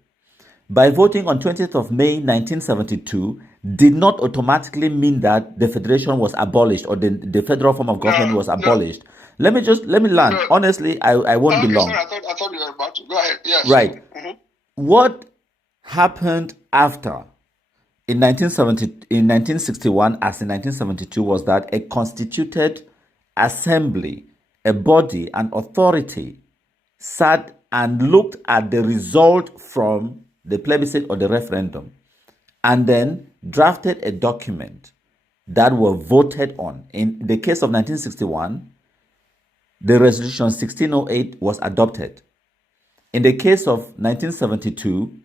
By voting on 20th of May 1972 did not automatically mean that the federation was abolished or the federal form of government was abolished. Let me land. No. Honestly, I won't be long. Sorry, I thought you were about to. Go ahead. Yes. Right. What happened after in 1961 as in 1972 was that a constituted assembly, a body, an authority sat and looked at the result from the plebiscite or the referendum and then drafted a document that were voted on. In the case of 1961, the resolution 1608 was adopted. In the case of 1972,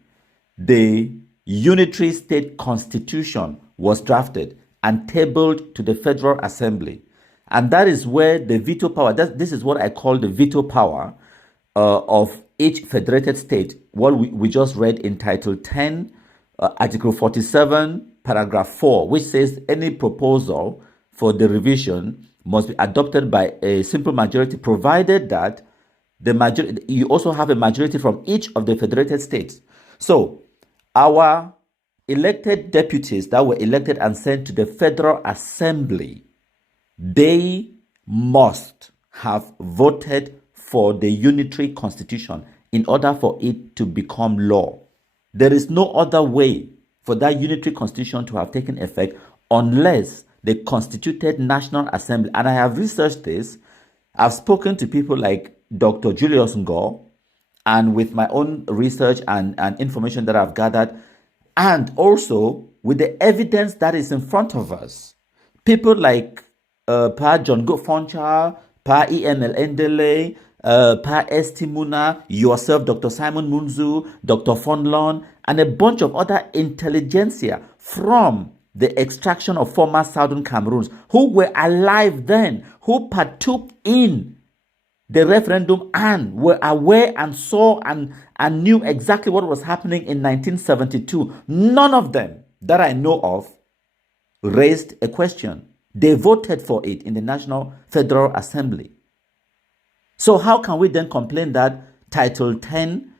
the Unitary State Constitution was drafted and tabled to the Federal Assembly. And that is where the veto power, this is what I call the veto power of each federated state, what we just read in Title 10, Article 47, Paragraph 4, which says any proposal for the revision must be adopted by a simple majority, provided that you also have a majority from each of the federated states. So our elected deputies that were elected and sent to the Federal Assembly, they must have voted for the Unitary Constitution in order for it to become law. There is no other way for that Unitary Constitution to have taken effect unless the constituted National Assembly, and I have researched this, I've spoken to people like Dr. Julius Ngo, and with my own research and information that I've gathered, and also with the evidence that is in front of us. People like Pa John Gofoncha, Pa EML Endele, Pa Estimuna, yourself, Dr. Simon Munzu, Dr. Fonlon, and a bunch of other intelligentsia from the extraction of former Southern Cameroons who were alive then, who partook in the referendum and were aware and saw and knew exactly what was happening in 1972. None of them that I know of raised a question. They voted for it in the National Federal Assembly. So how can we then complain that Title 10,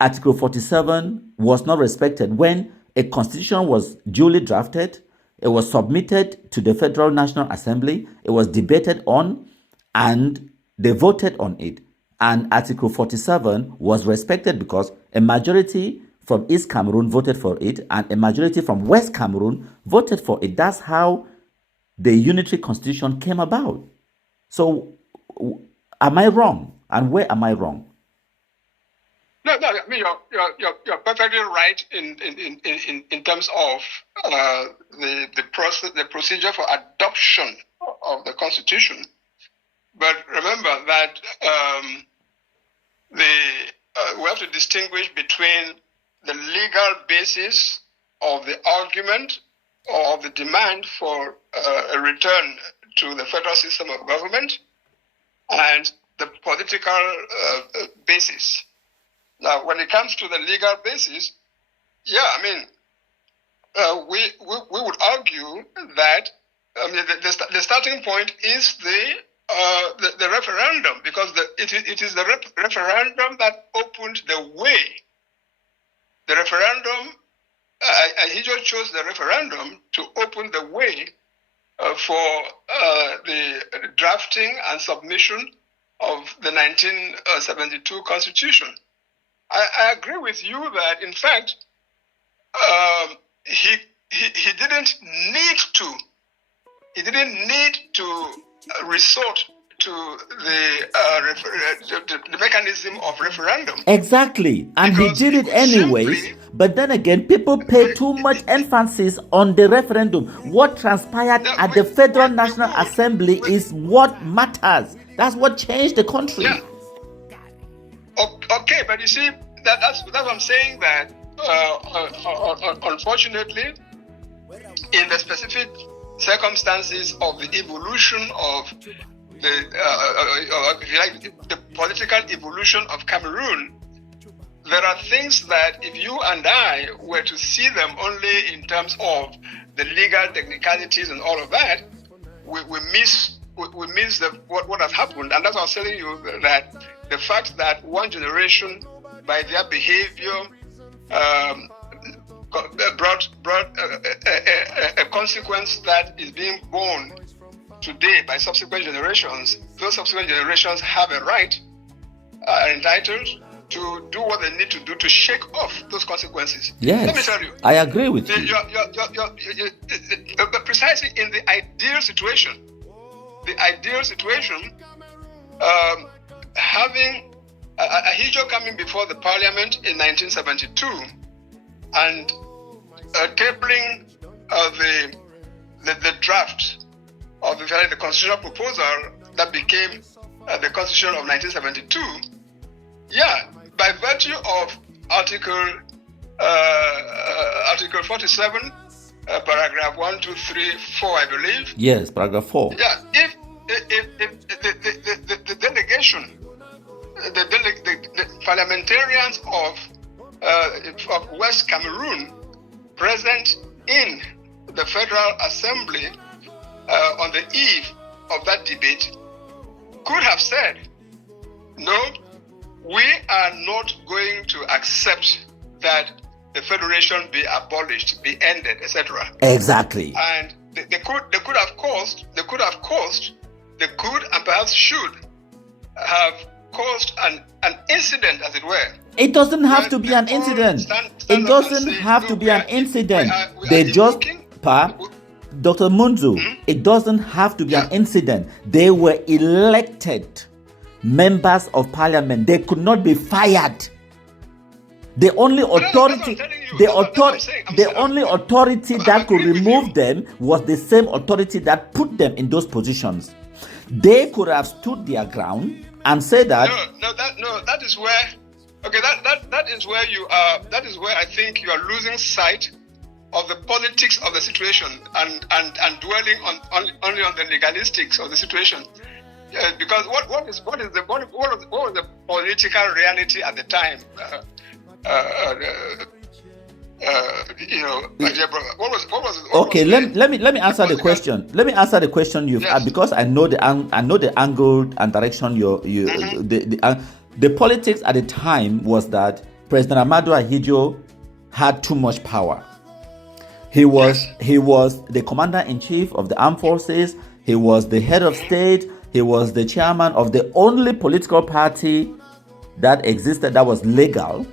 Article 47 was not respected when a constitution was duly drafted, it was submitted to the Federal National Assembly, it was debated on, and they voted on it. And Article 47 was respected because a majority from East Cameroon voted for it and a majority from West Cameroon voted for it. That's how the Unitary Constitution came about. So am I wrong? And where am I wrong? No, I mean you're perfectly right in terms of the procedure for adoption of the Constitution. But remember that we have to distinguish between the legal basis of the argument or of the demand for a return to the federal system of government and the political basis. Now, when it comes to the legal basis, we would argue that the starting point is the referendum, because it is the referendum that opened the way. The referendum, he just chose the referendum to open the way for the drafting and submission of the 1972 Constitution. I agree with you that, in fact, he didn't need to resort to the mechanism of referendum. Exactly, and he did it anyways. But then again, people pay too much emphasis on the referendum. What transpired at the Federal National Assembly is what matters. That's what changed the country. Yeah. Okay, but you see, that's what I'm saying, that unfortunately, in the specific circumstances of the evolution of the political evolution of Cameroon, there are things that if you and I were to see them only in terms of the legal technicalities and all of that, we miss what has happened. And that's why I was telling you that the fact that one generation, by their behavior, brought a consequence that is being borne today by subsequent generations. Those subsequent generations have a right, are entitled to do what they need to do to shake off those consequences. Yes, let me tell you, I agree with you. Precisely in the ideal situation, having Ahidjo coming before the parliament in 1972 and tabling the draft of the constitutional proposal that became the Constitution of 1972. Yeah, by virtue of Article 47, paragraph 1, 2, 3, 4, I believe. Yes, paragraph 4. Yeah, if the delegation, the parliamentarians of West Cameroon present in the Federal Assembly on the eve of that debate could have said, no, we are not going to accept that the federation be abolished, be ended, etc. Exactly. And they could have caused and perhaps should have caused an incident, as it were. It doesn't have to be an incident. It doesn't have to be an incident. They just, Dr. Munzu, it doesn't have to be an incident. They were elected members of parliament. They could not be fired. The only authority, the only authority that could remove them was the same authority that put them in those positions. They could have stood their ground and said that. That is where. Okay, that is where you are. That is where I think you are losing sight of the politics of the situation and dwelling only on the legalistics of the situation. Because what was the political reality at the time? Okay, let me answer the question. Let me answer the question you've asked, because I know the angle and direction the politics at the time was that President Ahmadu Ahidjo had too much power. He was the commander-in-chief of the armed forces. He was the head of state. He was the chairman of the only political party that existed that was legal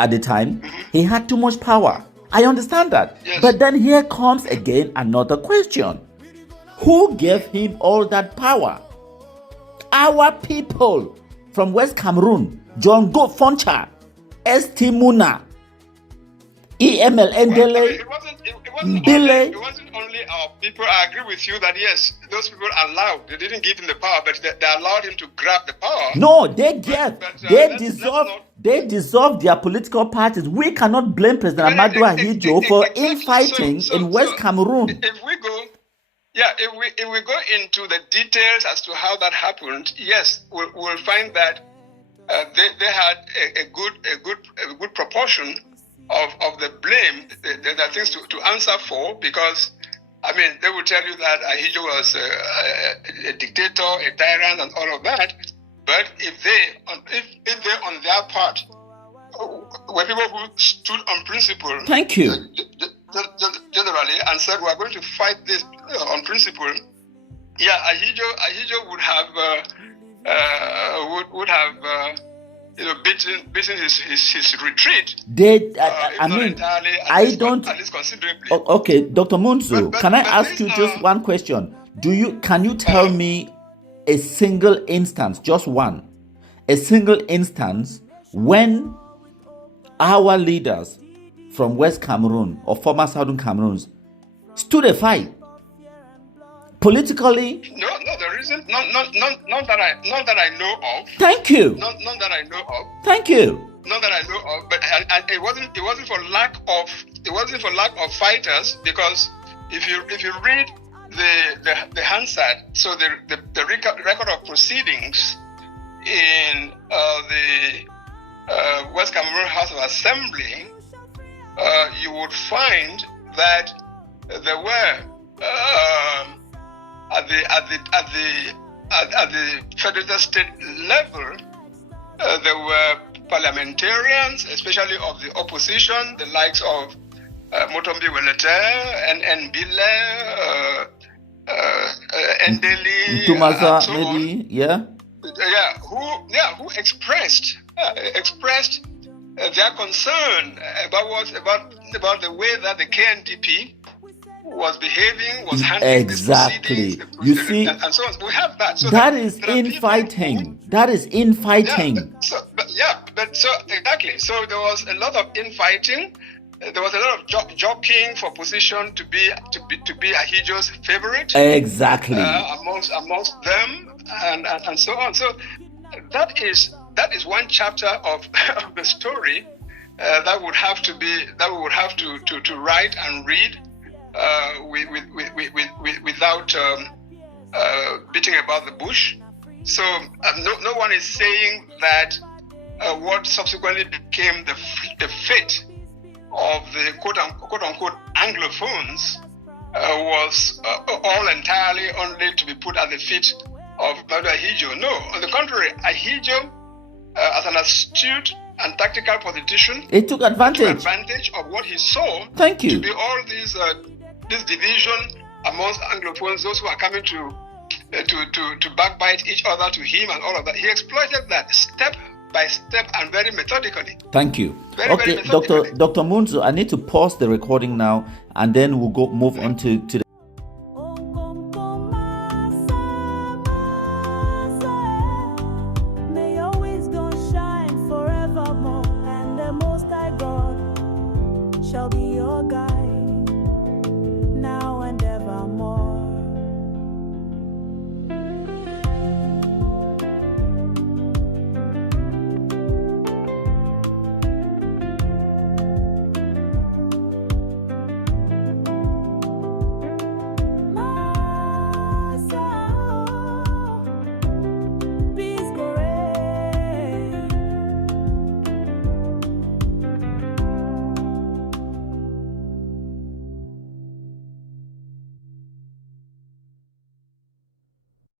at the time. He had too much power. I understand that. Yes. But then here comes again another question. Who gave him all that power? Our people from West Cameroon, John Go Foncha, S.T. Muna, EML Ndele, it wasn't only our people. I agree with you that yes, those people allowed. They didn't give him the power, but they allowed him to grab the power. No, they gave. They dissolved their political parties. We cannot blame President Ahmadu Ahidjo for infighting in West Cameroon. If we go into the details as to how that happened, yes, we'll find that they had a good proportion of the blame. There are things to answer for, because I mean they will tell you that Ahidjo was a dictator, a tyrant, and all of that. But if they on their part were people who stood on principle, thank you, generally, and said we are going to fight this on principle, yeah, Ahidjo would have beaten his retreat. I don't. At least considerably. Okay, Dr. Munzu, can I ask you just one question? Can you tell me a single instance, just one, a single instance when our leaders from West Cameroon or former Southern Cameroons stood a fight politically? No, there isn't. None that I know of. Thank you. None that I know of. Thank you. None that I know of. But it wasn't for lack of fighters, because if you read the Hansard, so the record of proceedings in West Cameroon House of Assembly, you would find that there were at the federal state level, there were parliamentarians, especially of the opposition, the likes of Motombi Welete, Nbile, Ndeli, Tumaza, maybe, who expressed their concern about the way that the KNDP was behaving, was handling exactly. the proceedings, You see, and so on. We have that. So that is infighting. That is infighting. Exactly. So there was a lot of infighting. There was a lot of jockeying for position to be Ahijo's favorite. Exactly. Amongst them and so on. So that is one chapter of the story that we would have to write and read without beating about the bush. So no one is saying that what subsequently became the fate of the quote unquote Anglophones was all entirely only to be put at the feet of Madu Ahijo. No, on the contrary, Ahijo, as an astute and tactical politician, it took advantage of what he saw. Thank you. To be all this division amongst Anglophones, those who are coming to backbite each other to him and all of that. He exploited that step by step and very methodically. Thank you. Very Dr. Munzu, I need to pause the recording now, and then we'll move on to the